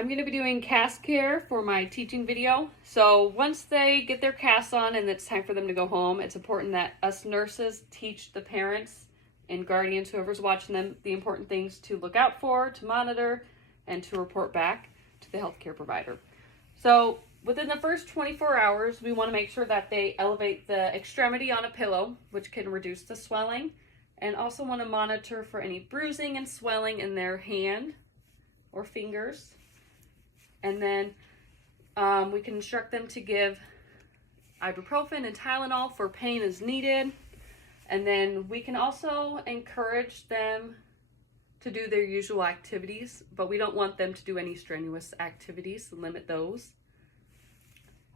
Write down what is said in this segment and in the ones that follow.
I'm going to be doing cast care for my teaching video. So once they get their casts on and it's time for them to go home, it's important that us nurses teach the parents and guardians, whoever's watching them, the important things to look out for, to monitor, and to report back to the healthcare provider. So within the first 24 hours, we want to make sure that they elevate the extremity on a pillow, which can reduce the swelling, and also want to monitor for any bruising and swelling in their hand or fingers. And then we can instruct them to give ibuprofen and Tylenol for pain as needed. And then we can also encourage them to do their usual activities, but we don't want them to do any strenuous activities, limit those.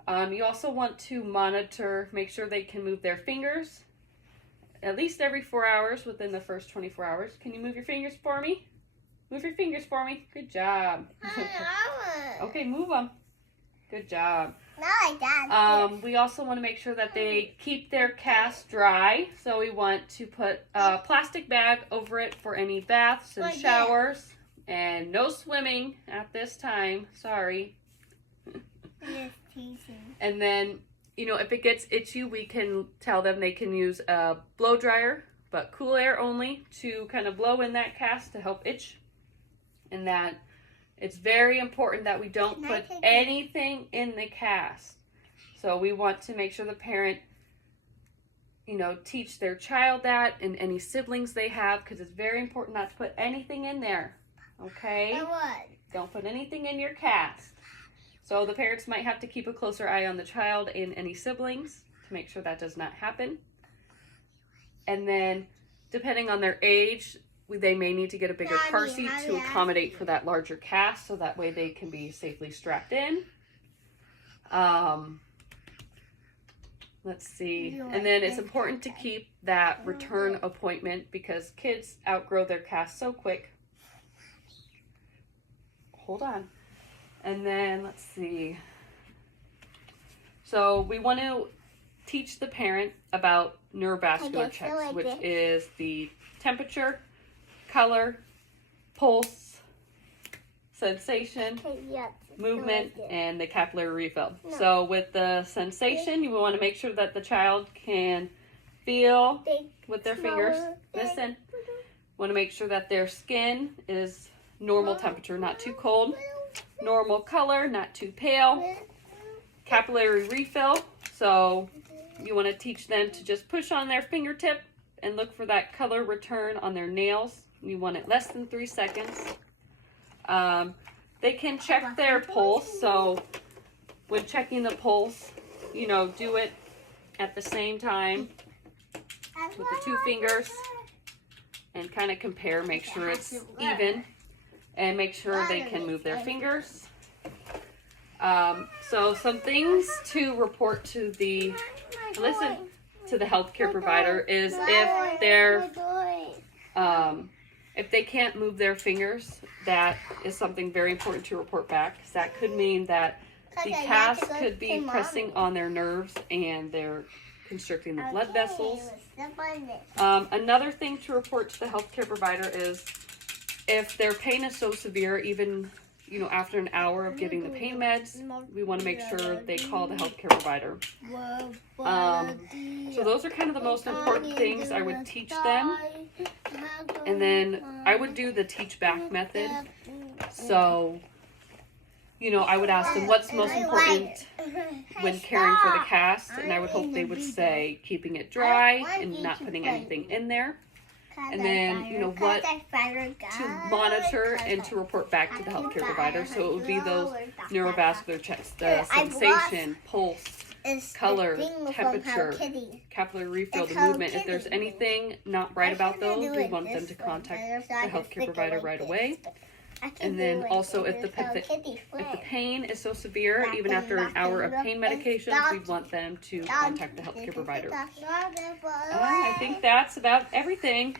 You also want to monitor, make sure they can move their fingers at least every 4 hours within the first 24 hours. Can you move your fingers for me? Move your fingers for me. Good job. Okay, move them. Good job. We also want to make sure that they keep their cast dry. So we want to put a plastic bag over it for any baths and showers. And no swimming at this time. Sorry. And then, you know, if it gets itchy, we can tell them they can use a blow dryer, but cool air only, to kind of blow in that cast to help itch. And that it's very important that we don't put anything in the cast. So we want to make sure the parent, you know, teach their child that and any siblings they have, because it's very important not to put anything in there. Okay? Don't put anything in your cast. So the parents might have to keep a closer eye on the child and any siblings to make sure that does not happen. And then, depending on their age, they may need to get a bigger car seat to accommodate for that larger cast, so that way they can be safely strapped in. Let's see. And then it's important to keep that return appointment, because kids outgrow their cast so quick. Hold on. And then, let's see. So we want to teach the parent about neurovascular checks, which is the temperature, color, pulse, sensation, movement, and the capillary refill. So with the sensation, you want to make sure that the child can feel with their fingers. Listen. Want to make sure that their skin is normal temperature, not too cold. Normal color, not too pale. Capillary refill. So you want to teach them to just push on their fingertip and look for that color return on their nails. You want it less than 3 seconds. They can check their pulse. So when checking the pulse, you know, do it at the same time with the 2 fingers and kind of compare, make sure it's even, and make sure they can move their fingers. So some things to report to the, to the healthcare provider is if they're, if they can't move their fingers, that is something very important to report back. That could mean that the cast could be pressing on their nerves and they're constricting the blood vessels. Another thing to report to the healthcare provider is if their pain is so severe, even, you know, after an hour of getting the pain meds, we want to make sure they call the healthcare provider. So those are kind of the most important things I would teach them. And then I would do the teach back method. So, you know, I would ask them what's most important when caring for the cast, and I would hope they would say keeping it dry and not putting anything in there. And then, you know, what to monitor and to report back to the healthcare provider. So it would be those neurovascular checks, the sensation, pulse, color, temperature, capillary refill, the movement. If there's anything not right about those, we want them to contact the healthcare provider right away. And then also if the pain is so severe, even after an hour of pain medications, we want them to contact the healthcare provider. I think that's about everything.